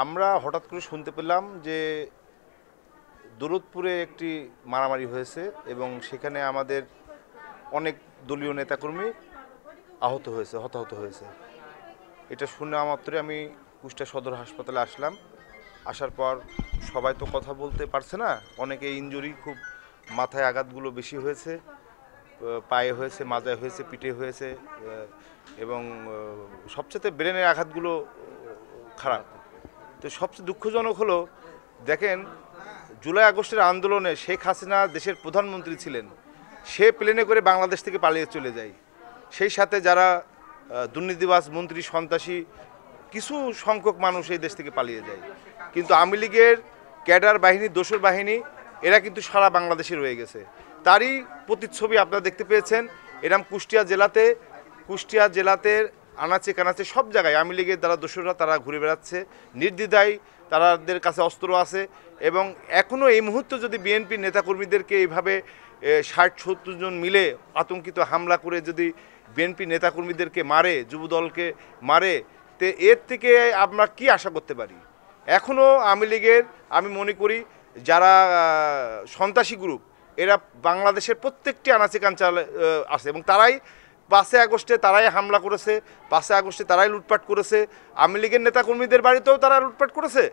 আমরা হঠাৎ করে শুনতে পেলাম যে দৌলতপুরে একটি মারামারি হয়েছে এবং সেখানে আমাদের অনেক দলীয় নেতাকর্মী হতাহত হয়েছে। এটা শুনে মাত্রই আমি কুষ্টিয়া সদর হাসপাতালে আসলাম। আসার পর সবাই তো কথা বলতে পারছে না, অনেকে ইনজুরি, খুব মাথায় আঘাতগুলো বেশি হয়েছে, পায়ে হয়েছে, মাজায় হয়েছে, পিঠে হয়েছে, এবং সবচেয়ে ব্রেনের আঘাতগুলো খারাপ। তো সবচেয়ে দুঃখজনক হলো, দেখেন, জুলাই আগস্টের আন্দোলনে শেখ হাসিনা দেশের প্রধানমন্ত্রী ছিলেন, সে প্লেনে করে বাংলাদেশ থেকে পালিয়ে চলে যায়। সেই সাথে যারা দুর্নীতিবাজ, মন্ত্রী, সন্ত্রাসী, কিছু সংখ্যক মানুষ এই দেশ থেকে পালিয়ে যায়। কিন্তু আওয়ামী লীগের ক্যাডার বাহিনী, দোসর বাহিনী, এরা কিন্তু সারা বাংলাদেশে রয়ে গেছে। তারই প্রতিচ্ছবি আপনারা দেখতে পেয়েছেন। এরম কুষ্টিয়া জেলাতে আনাচে কানাচে সব জায়গায় আওয়ামী লীগের দ্বারা দোসররা তারা ঘুরে বেড়াচ্ছে নির্দ্বিধায়, তাদের কাছে অস্ত্র আছে। এবং এখনও এই মুহূর্তে যদি বিএনপির নেতাকর্মীদেরকে এইভাবে 60-70 জন মিলে আতঙ্কিত হামলা করে যদি বিএনপি নেতাকর্মীদেরকে মারে, যুবদলকে মারে, তে এর থেকে আমরা কি আশা করতে পারি? এখনও আওয়ামী লীগের, আমি মনে করি, যারা সন্ত্রাসী গ্রুপ, এরা বাংলাদেশের প্রত্যেকটি আনাচে কাঞ্চালে আছে এবং তারাই 5 আগস্টে তারাই হামলা করেছে, 5 আগস্টে তারাই লুটপাট করেছে, আওয়ামী লীগের নেতাকর্মীদের বাড়িতেও তারা লুটপাট করেছে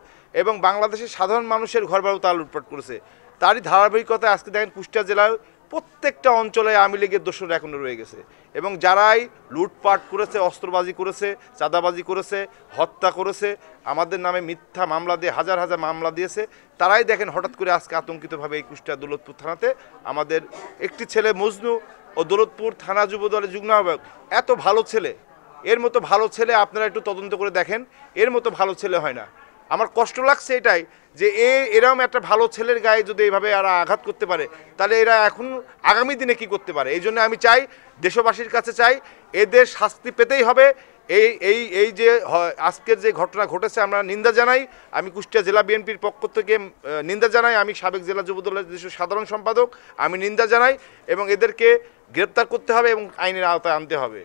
এবং বাংলাদেশের সাধারণ মানুষের ঘরবাড়িও তারা লুটপাট করেছে। তারই ধারাবাহিকতায় আজকে দেখেন কুষ্টিয়া জেলার প্রত্যেকটা অঞ্চলে আওয়ামী লীগের দোসররা এখনও রয়ে গেছে এবং যারাই লুটপাট করেছে, অস্ত্রবাজি করেছে, চাঁদাবাজি করেছে, হত্যা করেছে, আমাদের নামে মিথ্যা মামলা দিয়ে হাজার হাজার মামলা দিয়েছে, তারাই দেখেন হঠাৎ করে আজকে আতঙ্কিতভাবে এই কুষ্টিয়া দৌলতপুর থানাতে আমাদের একটি ছেলে মজনু ও দৌলতপুর থানা যুব দলের যুগ্ম আহ্বায়ক, এত ভালো ছেলে, এর মতো ভালো ছেলে আপনারা একটু তদন্ত করে দেখেন, এর মতো ভালো ছেলে হয় না। আমার কষ্ট লাগছে এটাই যে এরকম একটা ভালো ছেলের গায়ে যদি এইভাবে এরা আঘাত করতে পারে, তাহলে এরা এখন আগামী দিনে কি করতে পারে? এই জন্য আমি চাই, দেশবাসীর কাছে চাই, এদের শাস্তি পেতেই হবে। এই এই এই যে আজকের যে ঘটনা ঘটেছে, আমরা নিন্দা জানাই। আমি কুষ্টিয়া জেলা বিএনপির পক্ষ থেকে নিন্দা জানাই। আমি সাবেক জেলা যুবদলের দেশের সাধারণ সম্পাদক, আমি নিন্দা জানাই এবং এদেরকে গ্রেপ্তার করতে হবে এবং আইনের আওতায় আনতে হবে।